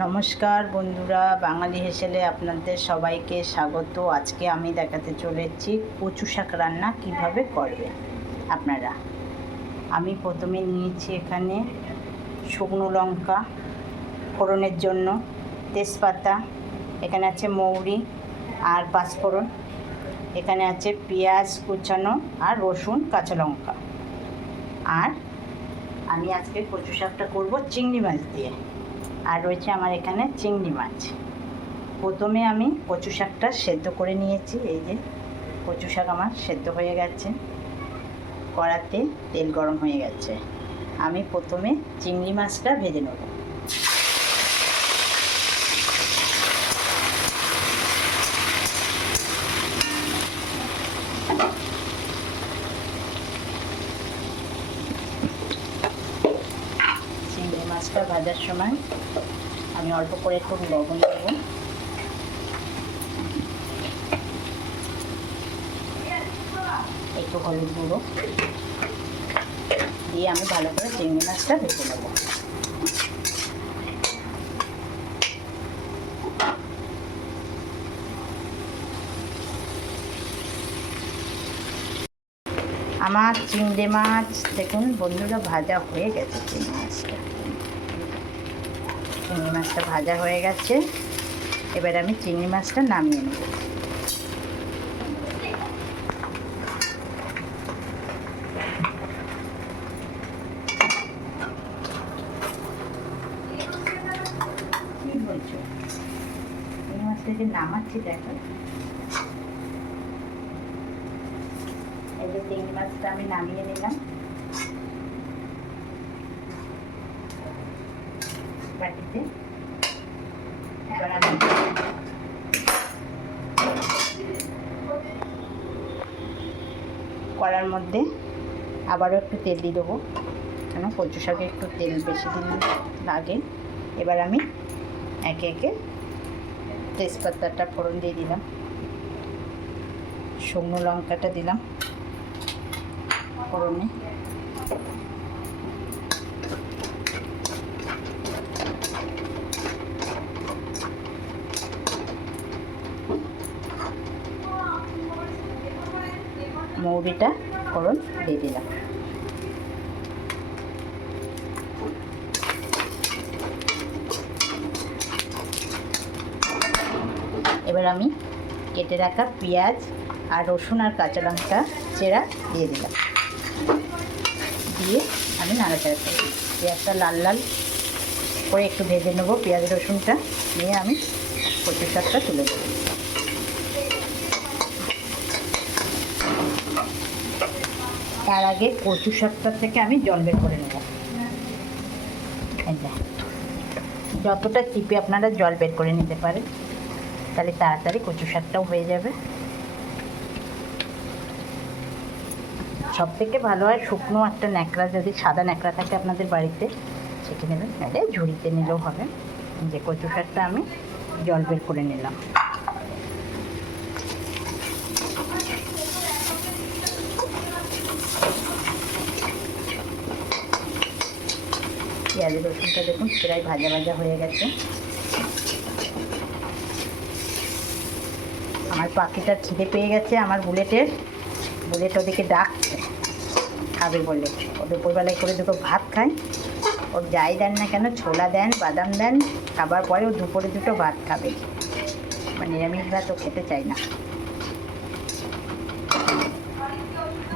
নমস্কার বন্ধুরা, বাঙালি হেসেলে আপনাদের সবাইকে স্বাগত। আজকে আমি দেখাতে চলেছি কচু শাক রান্না কিভাবে করবেন আপনারা। আমি প্রথমে নিয়েছি এখানে শুকনো লঙ্কা ফোড়নের জন্য, তেজপাতা, এখানে আছে মৌরি আর পাঁচফোড়ন, এখানে আছে পেঁয়াজ কুচানো আর রসুন কাঁচা লঙ্কা। আর আমি আজকে কচু শাকটা করবো চিংড়ি মাছ দিয়ে। আর রয়েছে আমার এখানে চিংড়ি মাছ। প্রথমে আমি কচু শাকটা সেদ্ধ করে নিয়েছি। এই যে কচু শাক আমার সেদ্ধ হয়ে গেছে, কড়াতে তেল গরম হয়ে গেছে। আমি প্রথমে চিংড়ি মাছটা ভেজে নেব। চিংড়ি মাছটা ভাজার সময় আমি অল্প করে একটু লবণ দেবো, একটু হলুদ গুঁড়ো দিয়ে আমি ভালো করে চিংড়ি মাছটা ভেজে নেব। আমার চিংড়ি মাছ দেখুন বন্ধুরা ভাজা হয়ে গেছে। চিংড়ি মাছটা ভাজা হয়ে গেছে। এবার আমি চিংড়ি মাছটা নামিয়ে নেব। কি বলছো? চিংড়ি মাছটা যে নামাচ্ছি দেখো, এই যে চিংড়ি মাছটা আমি নামিয়ে নিলাম বাটিতে। এবার আমি কড়ার মধ্যে আবারও একটু তেল দিয়ে দেবো, কেন কচু শাকে একটু তেল বেশি দিন লাগে। এবার আমি একে একে তেজপাতাটা ফোড়ন দিয়ে দিলাম, শুকনো লঙ্কাটা দিলাম ফোড়নে, মৌরিটা ফোড়ন দিয়ে দিলাম। এবার আমি কেটে রাখা পেঁয়াজ আর রসুন আর কাঁচা লঙ্কা চেরা দিয়ে দিলাম, দিয়ে আমি নাড়াচাড়া করি। পেঁয়াজটা লাল লাল করে একটু ভেজে নেবো। পেঁয়াজ রসুনটা নিয়ে আমি কচু শাকটা তুলে দেবো। তার আগে কচু শাকটা থেকে আমি জল বের করে নেব। যতটা চিপে আপনারা জল বের করে নিতে পারেন, তাহলে তাড়াতাড়ি কচু শাকটাও হয়ে যাবে। সব থেকে ভালো হয় শুকনো একটা ন্যাকড়া, যদি সাদা ন্যাকড়া থাকে আপনাদের বাড়িতে সেটা নেবেন, নাহলে ঝুড়িতে নিলেও হবে। যে কচু শাকটা আমি জল বের করে নিলাম। পেঁয়াজ রসুনটা দেখুন প্রায় ভাজা ভাজা হয়ে গেছে। আমার পাখিটার খিদে পেয়ে গেছে, আমার বুলেট ওদিকে ডাকছে খাবে বলে। ও দুপুরবেলায় করে দুটো ভাত খায়। ওর যাই দেন না কেন, ছোলা দেন বাদাম দেন, খাবার পরে ও দুপুরে দুটো ভাত খাবে। মানে নিরামিষ ভাত ও খেতে চায় না।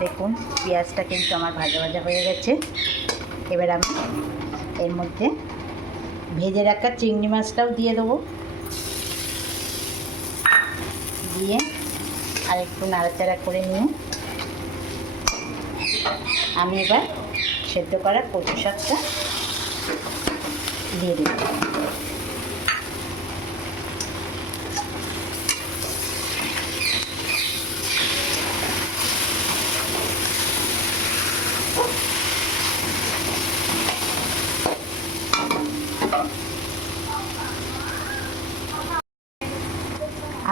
দেখুন পেঁয়াজটা কিন্তু আমার ভাজা ভাজা হয়ে গেছে। এবার আমি এর মধ্যে ভেজে রাখা চিংড়ি মাছটাও দিয়ে দেবো, দিয়ে আর একটু নাড়াচাড়া করে নিয়ে আমি এবার সেদ্ধ করা কচু শাকটা দিয়ে দেব।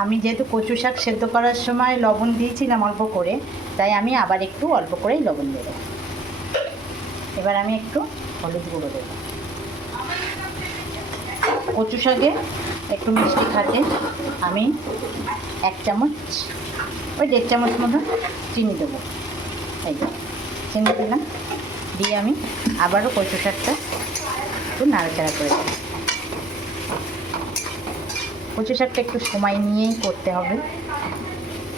আমি যেহেতু কচু শাক সেদ্ধ করার সময় লবণ দিয়েছিলাম অল্প করে, তাই আমি আবার একটু অল্প করেই লবণ দেব। এবার আমি একটু হলুদ গুঁড়ো দেব। কচু শাকে একটু মিষ্টি খাতে আমি 1 চামচ, ওই 1.5 চামচ মতো চিনি দেবো। এই যে চিনি দিলাম, দিয়ে আমি আবারও কচু শাকটা একটু নাড়াচাড়া করে দেবো। কচু শাকটা একটু সময় নিয়েই করতে হবে,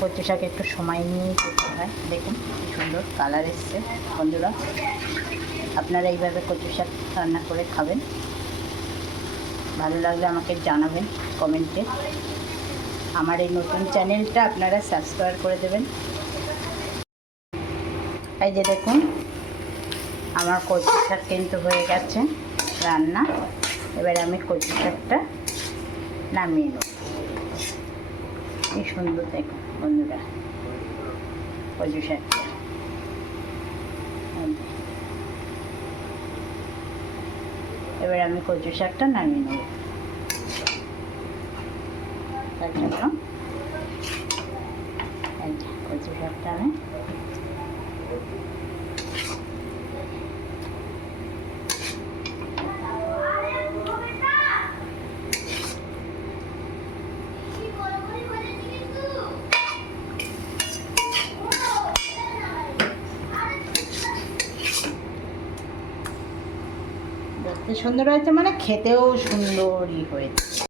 কচু শাক একটু সময় নিয়েই করতে হয়। দেখুন কি সুন্দর কালার এসছে। বন্ধুরা, আপনারা এইভাবে কচু শাক রান্না করে খাবেন, ভালো লাগলে আমাকে জানাবেন কমেন্টে। আমার এই নতুন চ্যানেলটা আপনারা সাবস্ক্রাইব করে দেবেন। এই যে দেখুন আমার কচু শাক কিন্তু হয়ে গেছে রান্না। এবার আমি কচু শাকটা নামিয়ে নেব। কি সুন্দর দেখুন বন্ধুরা কচু শাকটা। এবার আমি কচু শাকটা নামিয়ে নেব। তার জন্য কচু শাকটা আমি দেখতে সুন্দর হয়েছে, মানে খেতেও সুন্দরই হয়েছে।